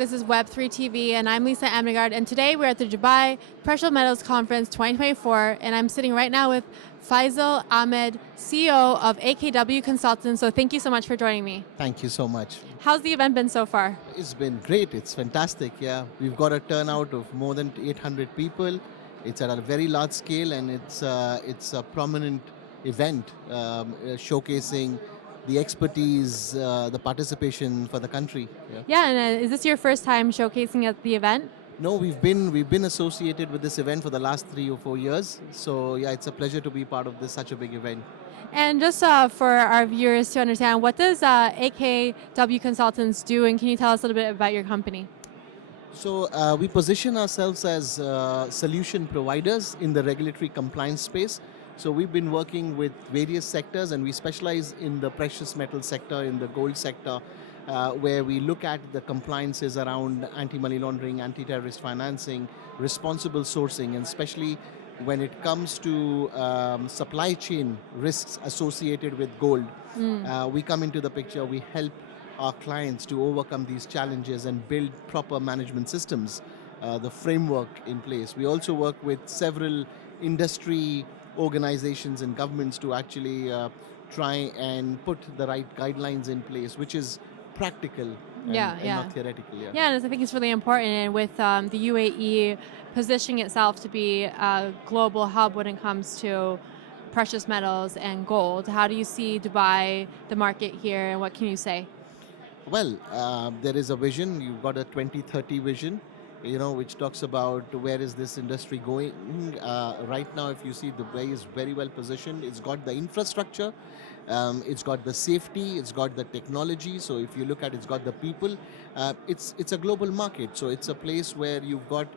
This is Web3 TV, and I'm Lisa Amnegard, and today we're at the Dubai Precious Metals Conference 2024, and I'm sitting right now with Faisal Ahmed, CEO of AKW Consultants, so thank you so much for joining me. Thank you so much. How's the event been so far? It's been great. It's fantastic. Yeah, we've got a turnout of more than 800 people. It's at a very large scale, and it's a prominent event showcasing the expertise, the participation for the country. Yeah. Yeah, and is this your first time showcasing at the event? No, we've been associated with this event for the last 3 or 4 years. So yeah, it's a pleasure to be part of this such a big event. And just for our viewers to understand, what does AKW Consultants do, and can you tell us a little bit about your company? So we position ourselves as solution providers in the regulatory compliance space. So we've been working with various sectors, and we specialize in the precious metal sector, in the gold sector, where we look at the compliances around anti-money laundering, anti-terrorist financing, responsible sourcing, and especially when it comes to supply chain risks associated with gold. We come into the picture, we help our clients to overcome these challenges and build proper management systems, the framework in place. We also work with several industry organizations and governments to actually try and put the right guidelines in place, which is practical and not theoretical. Yeah, and I think it's really important. And with the UAE positioning itself to be a global hub when it comes to precious metals and gold, how do you see Dubai, the market here, and what can you say? Well, there is a vision. You've got a 2030 vision, which talks about where is this industry going. Right now, if you see, Dubai is very well positioned. It's got the infrastructure, it's got the safety, it's got the technology. So if you look at, it's got the people. It's a global market. So it's a place where you've got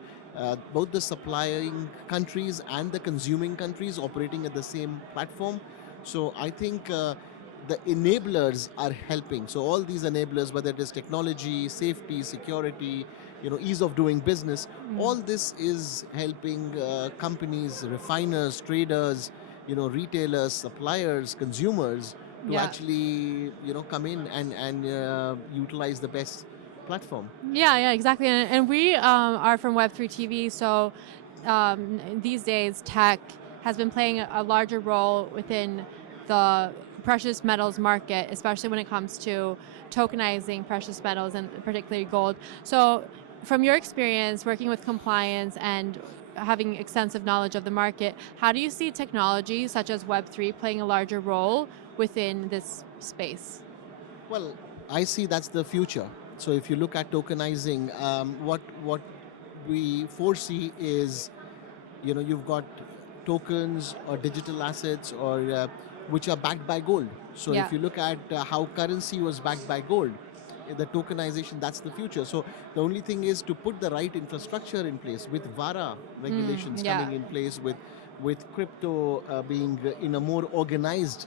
both the supplying countries and the consuming countries operating at the same platform. So I think the enablers are helping. So all these enablers, whether it is technology, safety, security, ease of doing business, all this is helping companies, refiners, traders, retailers, suppliers, consumers to actually, come in and utilize the best platform. Yeah, exactly. And we are from Web3 TV, so these days tech has been playing a larger role within the precious metals market, especially when it comes to tokenizing precious metals and particularly gold. So from your experience working with compliance and having extensive knowledge of the market, how do you see technology such as Web3 playing a larger role within this space? Well, I see that's the future. So if you look at tokenizing, what we foresee is, you've got tokens or digital assets or which are backed by gold. So if you look at how currency was backed by gold, the tokenization, that's the future. So the only thing is to put the right infrastructure in place with VARA regulations coming in place, with crypto being in a more organized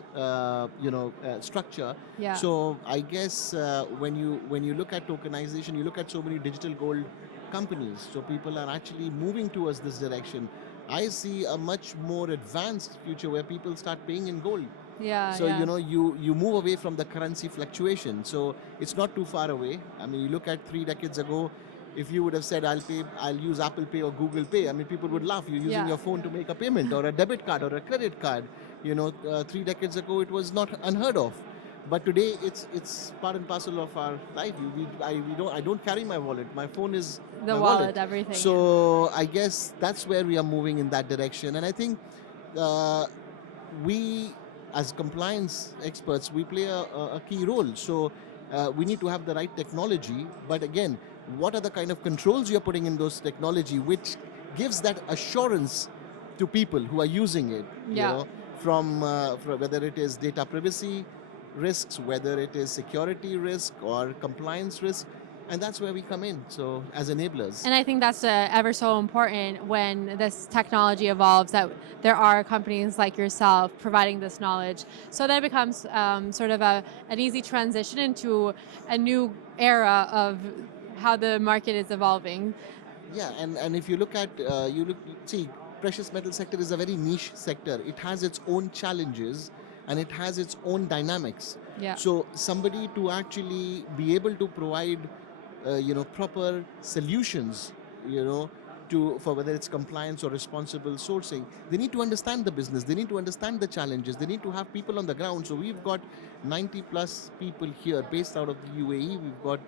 structure. So I guess when you look at tokenization, you look at so many digital gold companies. So people are actually moving towards this direction. I see a much more advanced future where people start paying in gold. You move away from the currency fluctuation. So it's not too far away. I mean, you look at 3 decades ago, if you would have said, I'll use Apple Pay or Google Pay, I mean, people would laugh. You're using your phone to make a payment or a debit card or a credit card. 3 decades ago, it was not unheard of. But today, it's part and parcel of our life. I don't carry my wallet. My phone is the my wallet, wallet. everything. So I guess that's where we are moving in that direction. And I think we, as compliance experts, we play a key role. So we need to have the right technology. But again, what are the kind of controls you're putting in those technology, which gives that assurance to people who are using it? From whether it is data privacy risks, whether it is security risk or compliance risk, and that's where we come in, so as enablers. And I think that's ever so important when this technology evolves, that there are companies like yourself providing this knowledge. So then it becomes sort of an easy transition into a new era of how the market is evolving. Yeah, and if you look at, see, precious metal sector is a very niche sector. It has its own challenges and it has its own dynamics. So somebody to actually be able to provide proper solutions, you know, to for whether it's compliance or responsible sourcing. They need to understand the business. They need to understand the challenges. They need to have people on the ground. So we've got 90 plus people here based out of the UAE. We've got,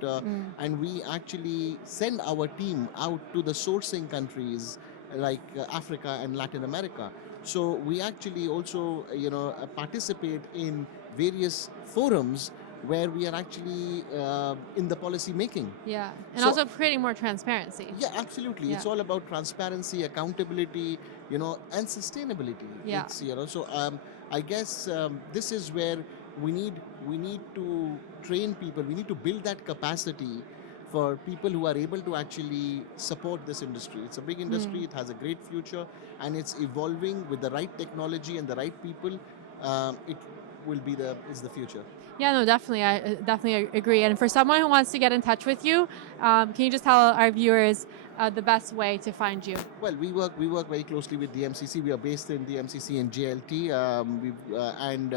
and we actually send our team out to the sourcing countries like Africa and Latin America. So we actually also, participate in various forums where we are actually in the policy making. Yeah, and So also creating more transparency. yeah, absolutely. Yeah. It's all about transparency, accountability, and sustainability. Yeah. It's so I guess this is where we need to train people. We need to build that capacity for people who are able to actually support this industry. It's a big industry. It has a great future, and it's evolving with the right technology and the right people. It will be the future. Yeah, no, definitely. I definitely agree. And for someone who wants to get in touch with you, can you just tell our viewers the best way to find you? Well, we work very closely with the MCC. We are based in the MCC in JLT, and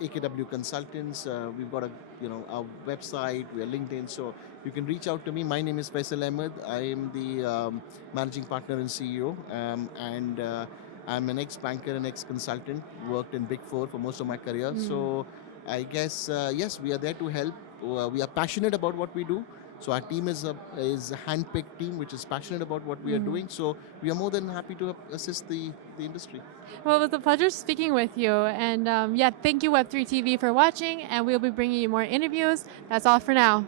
AKW Consultants. We've got our website. We are LinkedIn, so you can reach out to me. My name is Faisal Ahmed. I am the managing partner and CEO, and I'm an ex-banker and ex-consultant. Worked in Big Four for most of my career. So I guess yes, we are there to help. We are passionate about what we do. So our team is a hand-picked team which is passionate about what we are doing. So we are more than happy to assist the industry. Well, it was a pleasure speaking with you. And yeah, thank you, Web3 TV, for watching. And we'll be bringing you more interviews. That's all for now.